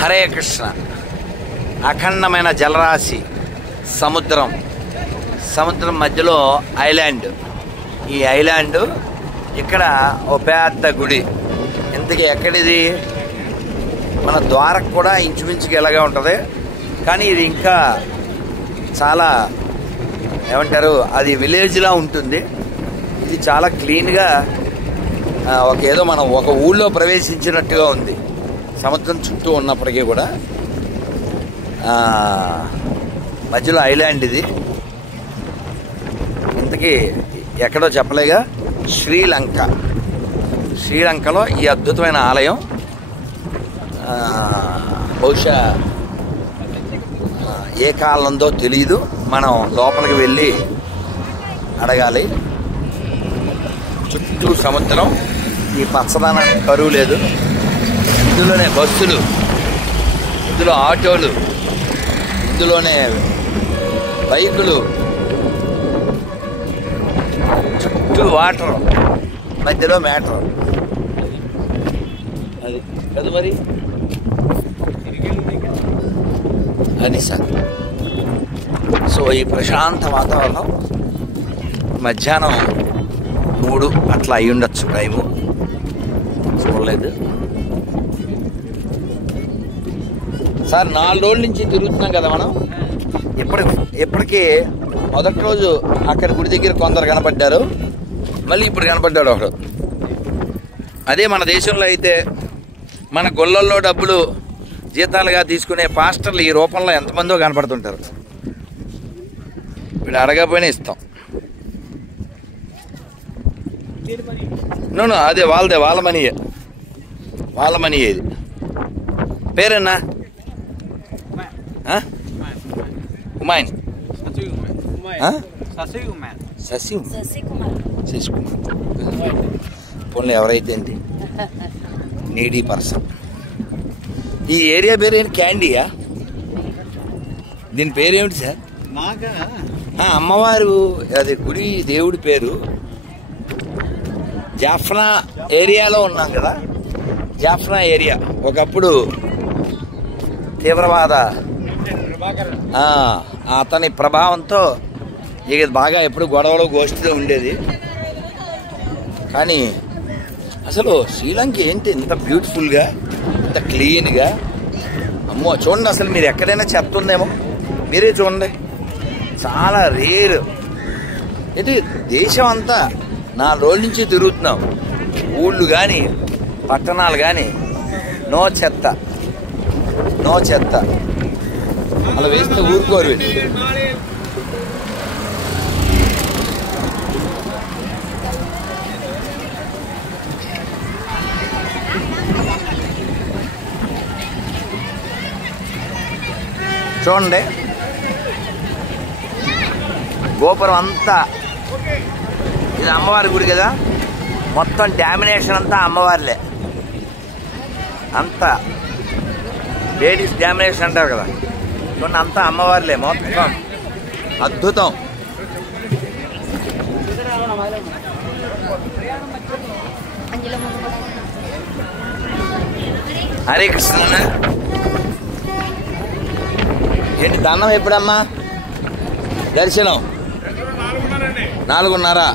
హరే కృష్ణ. అఖండమైన జలరాశి, సముద్రం మధ్యలో ఐలాండ్. ఈ ఐలాండ్ ఇక్కడ ఓ పెద్ద గుడి. ఇంతకీ ఎక్కడిది? మన ద్వారకు కూడా ఇంచుమించుగా ఇలాగే ఉంటుంది, కానీ ఇది ఇంకా చాలా ఏమంటారు, అది విలేజ్లా ఉంటుంది. ఇది చాలా క్లీన్గా ఏదో మనం ఒక ఊళ్ళో ప్రవేశించినట్టుగా ఉంది. సముద్రం చుట్టూ ఉన్నప్పటికీ కూడా మధ్యలో ఐలాండ్ ఇది. ఇంతకీ ఎక్కడో చెప్పలేగా, శ్రీలంకలో ఈ అద్భుతమైన ఆలయం. బహుశా ఏ కాలంలో తెలియదు, మనం లోపలికి వెళ్ళి అడగాలి. చుట్టూ సముద్రం, ఈ పచ్చదనానికి కరువు లేదు. ఇందులోనే బస్సులు, ఇందులో ఆటోలు, ఇందులోనే బైకులు, చుట్టూ వాటర్, మధ్యలో మ్యాటర్. అది కదా మరి, అది సార్. సో ఈ ప్రశాంత వాతావరణం మధ్యాహ్నం 3 అట్లా అయి ఉండొచ్చు టైము, చూడలేదు సార్. 4 రోజుల నుంచి తిరుగుతున్నాం కదా మనం. ఇప్పటికీ మొదటి రోజు అక్కడ గుడి దగ్గర కొందరు కనపడ్డారు, మళ్ళీ ఇప్పుడు కనపడ్డాడు ఒకడు. అదే మన దేశంలో అయితే మన గొల్లల్లో డబ్బులు జీతాలుగా తీసుకునే పాస్టర్లు ఈ రూపంలో ఎంతమందో కనపడుతుంటారు. వీడు అడగకపోయినా ఇస్తాం. నో అదే వాళ్ళదే, వాళ్ళ మనీయే ఇది. పేరేనా? హుమాయూన్, శశికుమార్. పోన్లే, ఎవరైతే ఏంటి, నీడీ పర్సన్. ఈ ఏరియా పేరు ఏంటి? క్యాండీయా? దీని పేరేమిటి సార్? అమ్మవారు అది గుడి, దేవుడి పేరు. జాఫ్నా ఏరియాలో ఉన్నాం కదా. జాఫ్నా ఏరియా ఒకప్పుడు తీవ్రవాద అతని ప్రభావంతో ఇక బాగా ఎప్పుడు గొడవలు గోష్ఠిలో ఉండేది. కానీ అసలు శ్రీలంక ఏంటి ఇంత బ్యూటిఫుల్గా, ఇంత క్లీన్గా. అమ్మో చూడండి, అసలు మీరు ఎక్కడైనా చెత్త ఉందేమో మీరే చూడండి. చాలా రేర్. ఇది దేశం అంతా 4 రోజుల నుంచి తిరుగుతున్నాం. ఊళ్ళు కానీ పట్టణాలు కానీ నో చెత్త. అలా వేస్తే ఊరుకోరు. చూడండి, గోపురం అంతా ఇది అమ్మవారి గుడి కదా. మొత్తం డామినేషన్ అంతా అమ్మవారిలే. అంతా లేడీస్ డామినేషన్ అంటారు కదా, కొన్ని అంతా అమ్మవారిలే మొత్తం. అద్భుతం. హరే కృష్ణ. ఏంటి దండం ఎప్పుడమ్మా? దర్శనం 4:30.